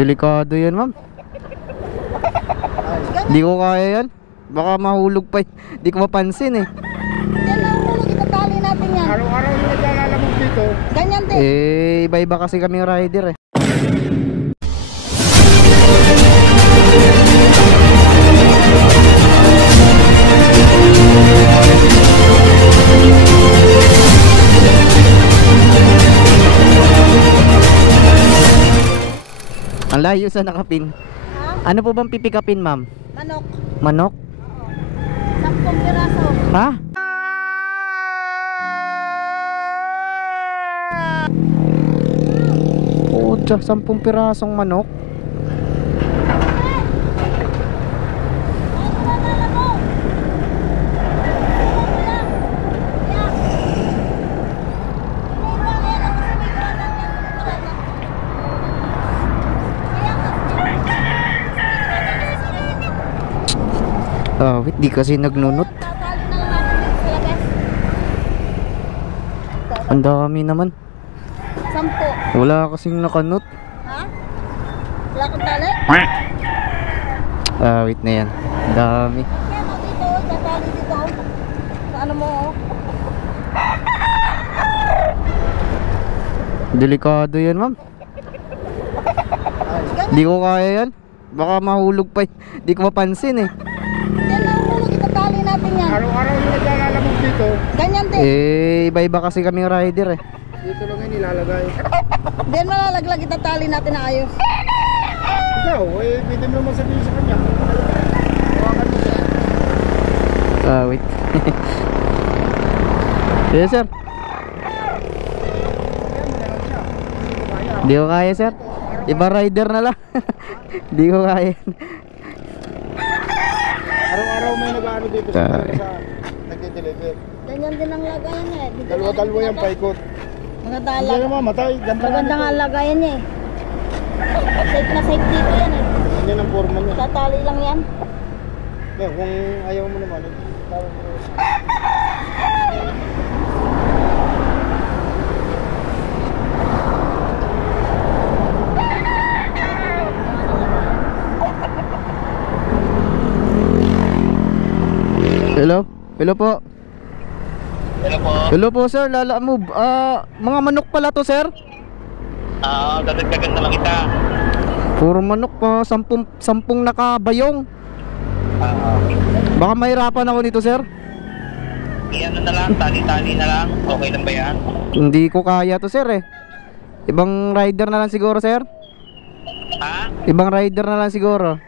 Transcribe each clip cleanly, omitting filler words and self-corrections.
Delikado yan, ma'am. Hindi ko kaya yan. Baka mahulog pa. Hindi ko mapansin eh. Yan ang hulog, itatali natin yan. Araw-araw yung naglalamog dito. Ganyan din. Iba-iba kasi kaming rider eh. Ang layo sa nakapin. Ha? Ano po bang pipikapin, ma'am? Manok. Manok? 10 piraso. Ha? Pucha, 10 pirasong manok. Wait, di kasi nagnunot. Ang dami naman. 10. Wala kasing nakanot. Ha? Wala kang tali? Wait na yan. Ang dami. Kaya mo dito, tatali dito. Sa ano mo, oh. Delikado yan, ma'am. Di ko kaya yan. Baka mahulog pa. Di ko mapansin eh. Yan ang hulog, itatali natin yan. Araw-araw yung naglalamog dito. Ganyan din. Iba-iba kasi kaming rider eh. Dito lang yung nilalagay. Diyan malalaglag, itatali natin na ayos. Ikaw, pwede mo naman sabihin sa kanya. Hawakan mo siya. Wait. Yes, sir. Di ko kaya, sir. Iba rider na lang. Di ko kaya. Araw-araw may nag-ano dito sa nagde-deliver. Ganyan din ang lagayan niya eh. Dalawa-dalawa yung paikot. Maganda Hindi naman matay. Maganda nga ang lagayan niya eh. Safe na safe dito yan eh. Ganyan ang forma niya. Tatali lang yan. Kung ayaw mo naman, tawag mo. Hello? Hello po. Hello po. Hello po, sir. Lala move. Mga manok pala to, sir. Dadagdagan na lang isa. Puro manok pa. 10 nakabayong. Baka mahirapan ako dito, sir. Iyan na lang, tali-tali na lang. Okay lang ba yan? Hindi ko kaya to, sir eh. Ibang rider na lang siguro, sir. Ha? Ibang rider na lang siguro.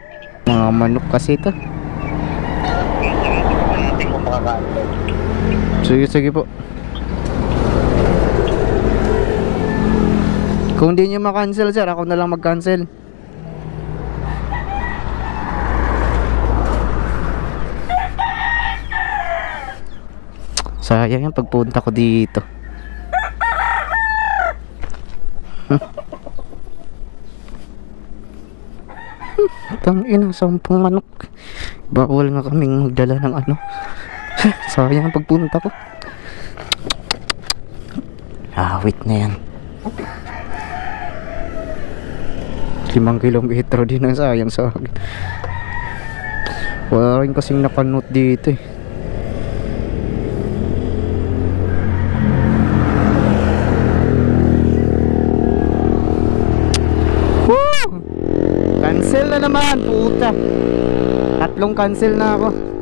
Mga manok kasi to. Hindi ko makakaano. Sige, sige po. Kung di nyo ma-cancel, sir, ako na lang mag-cancel. Sayang yan pagpunta ko dito. Tangina, 10 manok. Bawal nga kaming magdala ng ano. Sayang ang pagpunta ko. Wait na yan. 5 kilometro din ang sayang sa akin. Wala rin kasing nakanote dito eh. Woo! Cancel na naman, puta. 3 cancel na ako.